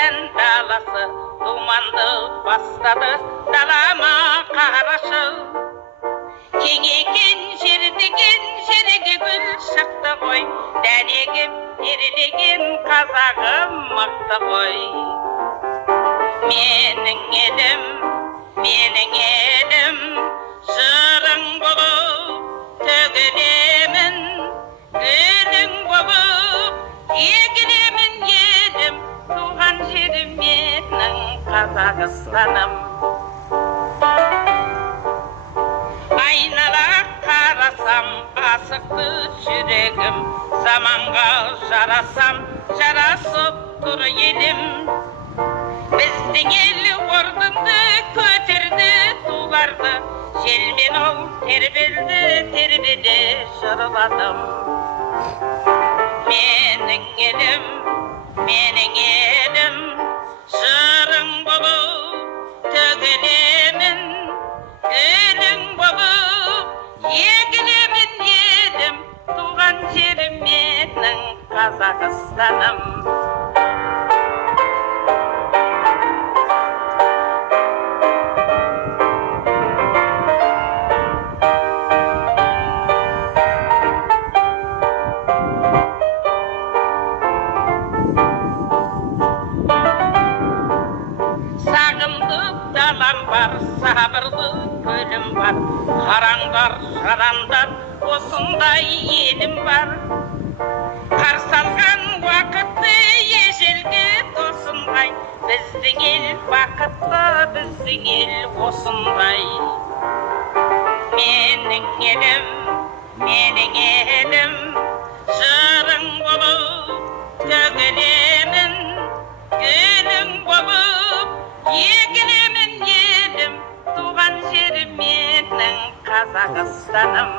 ән даласы думанды бастады далама қарашы. Кеңейген жер деген жерге гүл шықты ғой, дәнегім терелеген қазағым мықты ғой. Менің елім, жырың болып төгілемін, гүлің болып егілемін елім, туған жерім менің Қазақстаным. Айнала қарасам асықты жүрегім, заманға жарасам жарасып тұр елім. Біздің ел ордынды көтерді туларды, желмен ол тербелді жырладым. Менің елім, жырың болып төгілемін, гүлің болып егілемін елім, туған жерім менің Қазақстаным. Сабырлы көлім бар, қараңдар, жарандар, осындай елім бар. Қарсы алған уақытты ежелге тосындай, біздің ел бақытты, біздің ел осындай. Менің елім, жырың болып төгілемін, гүлің болып егілемін елім, туған жерім менің Қазақстаным.